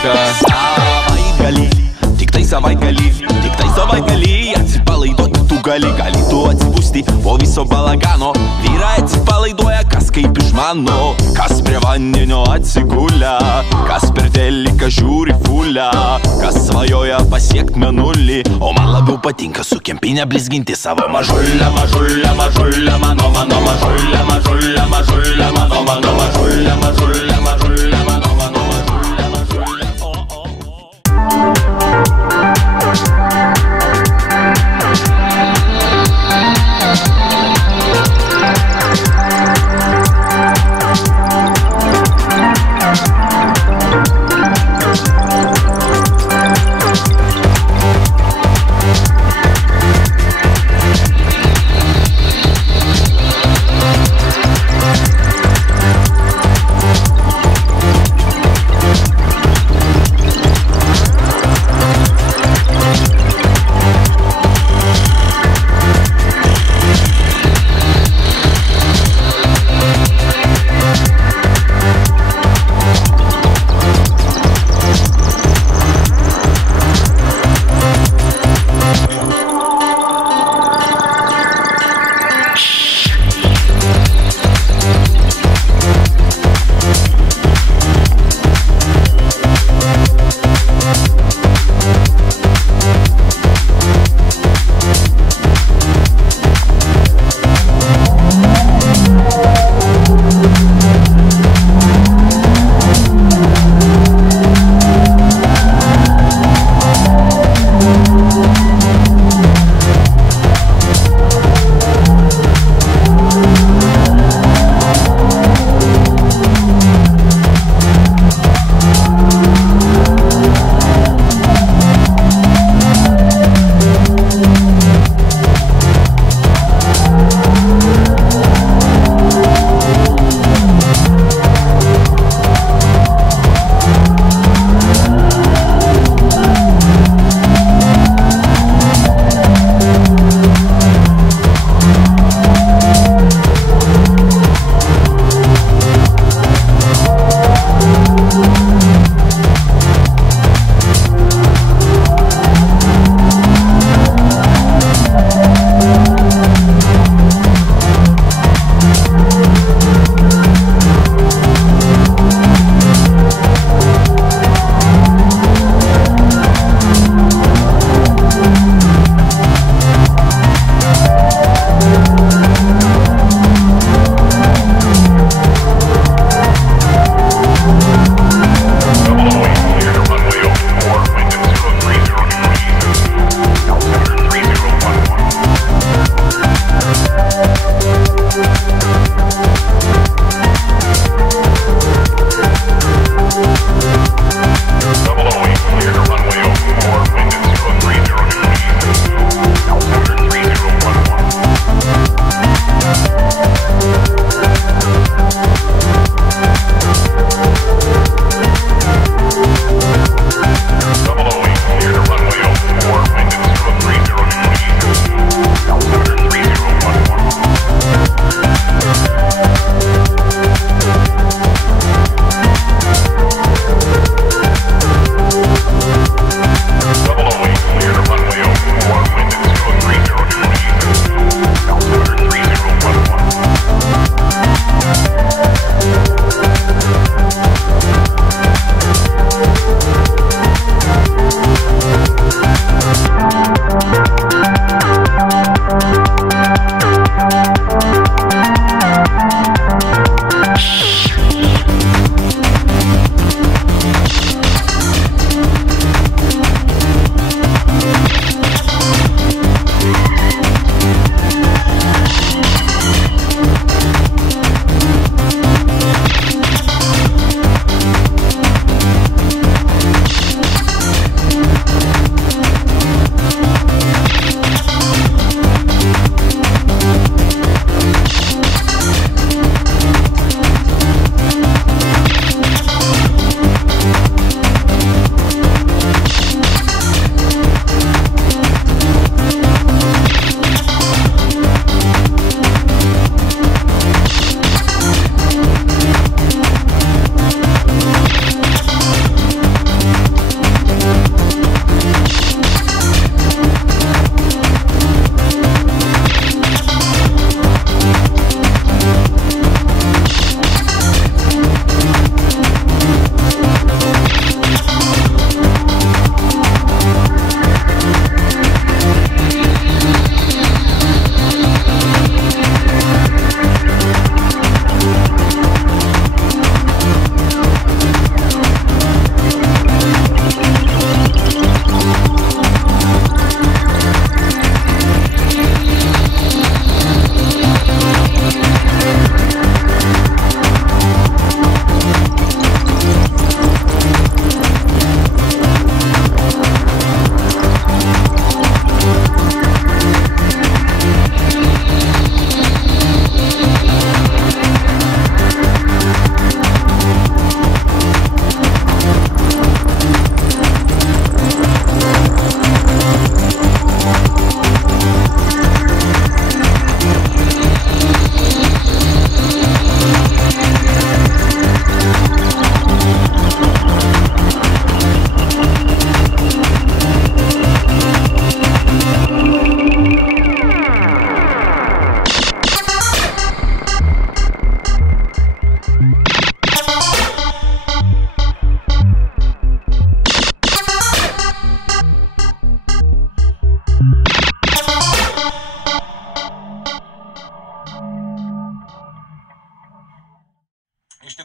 muzika. Tiktai savaitgalį atsipalaiduoti tu gali tu atsipūsti po viso balagano. Vyrai atsipalaiduoja, kas kaip išmano, kas prie vandenio atsigulę, kas per teliką žiūri fulę, kas svajoja pasiekt mėnulį. O man labiau patinka su kempinė blizginti savo mažulę, mažulę, mažulę, mano mažulę, mažulę, mažulę, mano mažulę, mažulę, mažulę, mano mažulę, mažulę.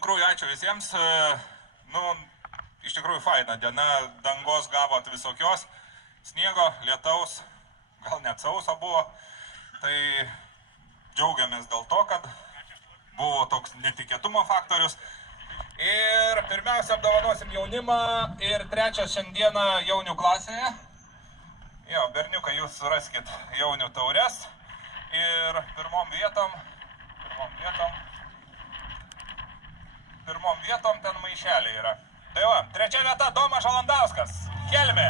tikrųjų, ačiū visiems. Iš tikrųjų faina diena, dangos gavot visokios, sniego, lietaus, gal net sauso buvo. Tai džiaugiamės dėl to, kad buvo toks netikėtumo faktorius. Ir pirmiausia apdovanosim jaunimą ir trečias šiandieną jaunių klasėje. Jo, berniukai, jūs raskit jaunių taures. Ir pirmom vietom ten maišeliai yra. Tai va, trečia vieta Domas Šalandauskas, Kelmė.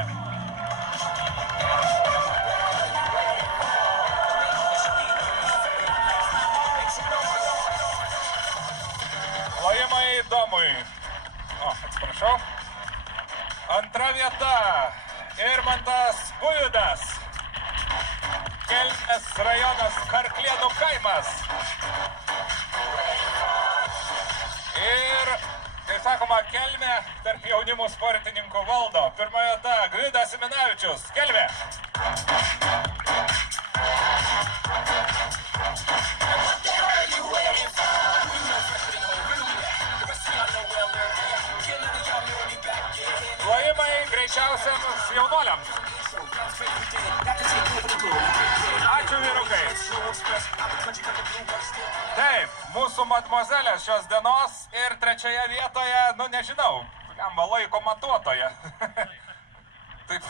Plojimai Domui. Atsiprašau. Antra vieta Irmantas Bujudas, Kelmės rajonas, Karklėnų kaimas. Ir, tai sakoma, Kelmė tarp jaunimų sportininkų valdo. Pirma vieta Gvidas Siminavičius, Kelmė. Plojimai greičiausiams jaunuoliams. Ačiū vyrukai. Taip, mūsų mademoiselės šios dienos ir trečioje vietoje, nežinau, laiko matuotoje. Taip,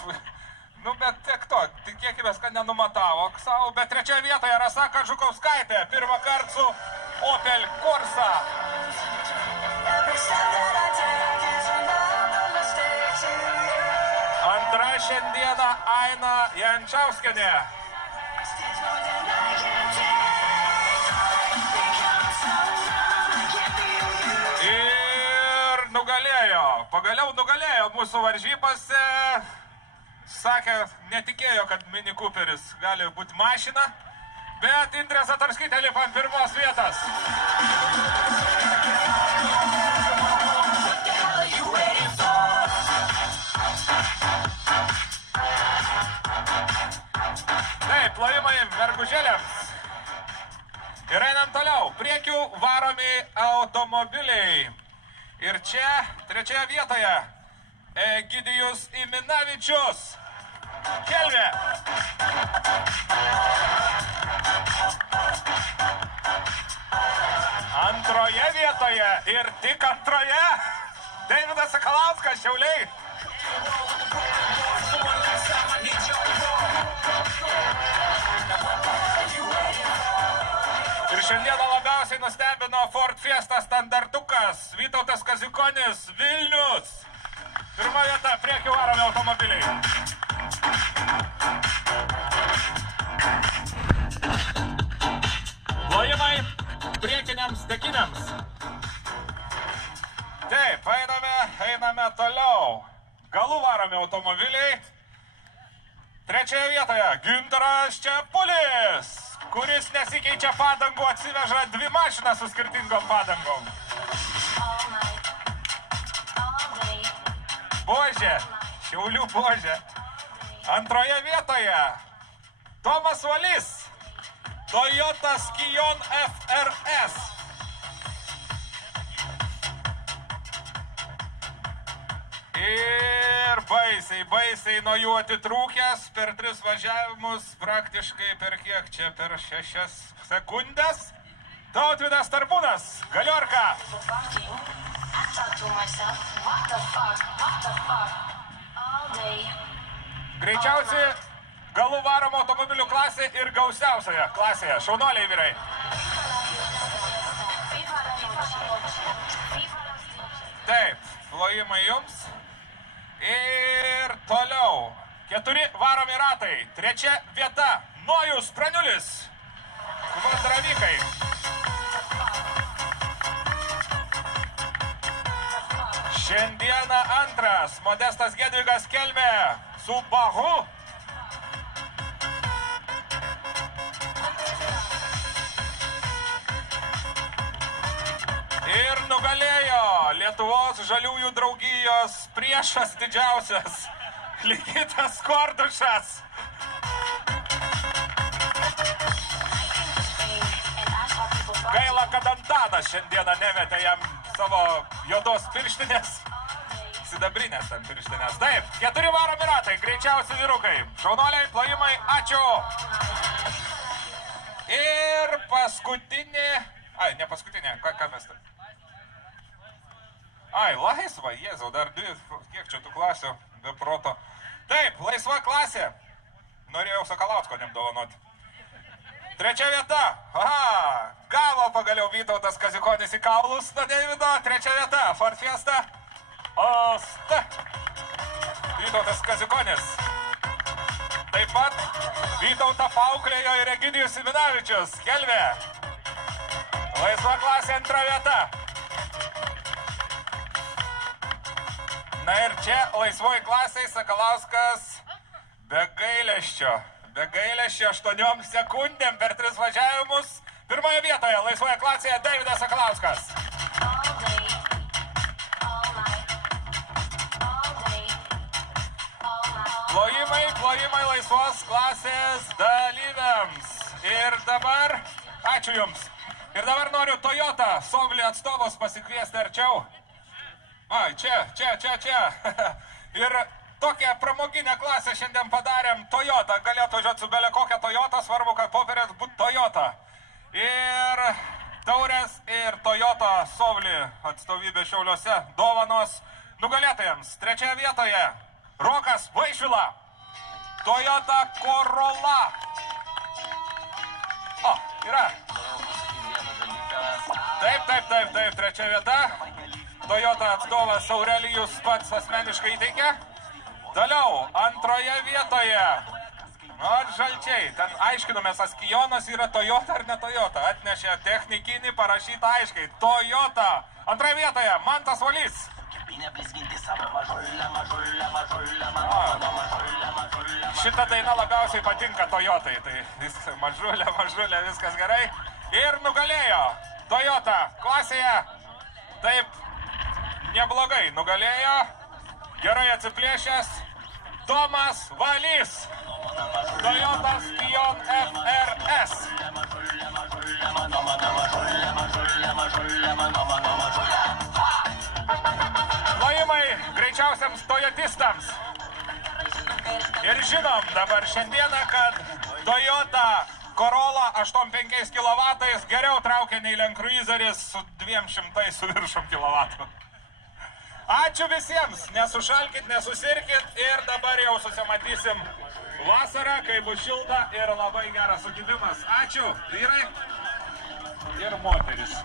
bet tiek to, tikėkimės, kad nenumatavo savo, bet trečioje vietoje Rasa Kažukauskaitė, pirmą kartą su Opel Corsa. Antra šiandieną Aina Jančiauskienė. Ir pagaliau nugalėjo mūsų varžybose. Sakė, netikėjo, kad Mini Cooperis gali būti mašina, bet Indrė Zatarskytė lipa ant pirmos vietas. Taip, plojimai mergužėlėms. Ir einam toliau. Priekių varomi automobiliai. Ir čia, trečioje vietoje, Egidijus Iminavičius, Kelmė. Antroje vietoje ir tik antroje, Deividas Sakalauskas, Šiauliai. Ir šiandieną labiausiai nustebino Ford Fiesta standartukas, Vytautas Kaziukonis, Vilnius. Pirma vieta, priekių varomi automobiliai. Plojimai priekiniams deginiams. Taip, einame toliau. Galų varomi automobiliai. Trečioje vietoje Gintaras Čepulis, kuris nesikeičia padangų, atsiveža 2 mašinas su skirtingom padangom. Božė, Šiaulių Božė. Antroje vietoje Tomas Valys, Toyota Skijon FRS. Ir baisiai nuo jų atitrūkęs per 3 važiavimus, praktiškai per kiek čia, per 6 sekundės. Tautvydas Tarbūnas, Galiorka. Greičiausiai galų varomo automobilių klasė ir gausiausioje klasėje. Šaunuoliai vyrai. Taip, plojimai jums. Ir toliau. 4 varomi ratai. Trečia vieta. Nojus Praniulis. Kvadravikai. Šiandieną antras. Modestas Gedvigas Kelmė. Su Bahu. Ir nugalėjo Lietuvos žaliųjų draugijos priešas didžiausias, Ligitas Kordušas. Gaila, kad Antanas šiandieną nemetė jam savo juodos pirštinės. Sidabrinės ten pirštinės. Taip, 4 varomi ratai, greičiausi vyrukai. Šaunuoliai, plojimai, ačiū. Ir paskutinė... Ai, ne paskutinė, ką mes tam? Ai, laisva, Jėzau, dar 2, kiek čia tų klasių, be proto. Taip, laisva klasė. Norėjau Sakalausko neapdovanoti. 3 vieta. Aha, gavo pagaliau Vytautas Kazikonis į kaulus nuo Deivido. 3 vieta, Ford Fiesta. Osta. Vytautas Kazikonis. Taip pat Vytautą paauklėjo ir Egidijus Siminavičius. Kelvė. Laisva klasė 2 vieta. Na ir čia laisvoj klasiai Sakalauskas be gailesčio 8 sekundėm per 3 važiavimus. 1 vietoje laisvoje klasėje Deividas Sakalauskas. Plojimai laisvos klasės dalyviams. Ir dabar, ačiū Jums. Ir dabar noriu Toyota Sovli atstovus pasikviesti arčiau. Ai, čia. Ir tokią pramoginę klasę šiandien padarėm Toyota. Galėtų važiuoti su belė kokią Toyota, svarbu, kad popierės būtų Toyota. Ir taurės ir Toyota Sovli atstovybė Šiauliuose dovanos nugalėtojams. 3 vietoje Rokas Vaišvila. Toyota Corolla. O, yra. Taip, 3 vieta. Toyota atstovas Aurelijus pats asmeniškai įteikė. Toliau, 2 vietoje. O, žalčiai, ten aiškinomės, Askijonas yra Toyota ar ne Toyota. Atnešė technikinį parašytą aiškiai. Toyota. 2 vietoje, Mantas Valys. Šita daina labiausiai patinka Toyotai. Tai mažulė, viskas gerai. Ir nugalėjo Toyota klasėje. Taip, neblogai nugalėjo. Gerai atsiplėšęs Tomas Valys. Toyota Spion FRS. Plojimai greičiausiams toyotistams. Ir žinom dabar šiandieną, kad Toyota Corolla 8,5 kW geriau traukia nei Land Cruiseris su 200 su viršum kW. Ačiū visiems, nesušalkit, nesusirkit ir dabar jau susimatysim vasarą, kai bus šilta ir labai geras sukibimas. Ačiū, vyrai ir moteris.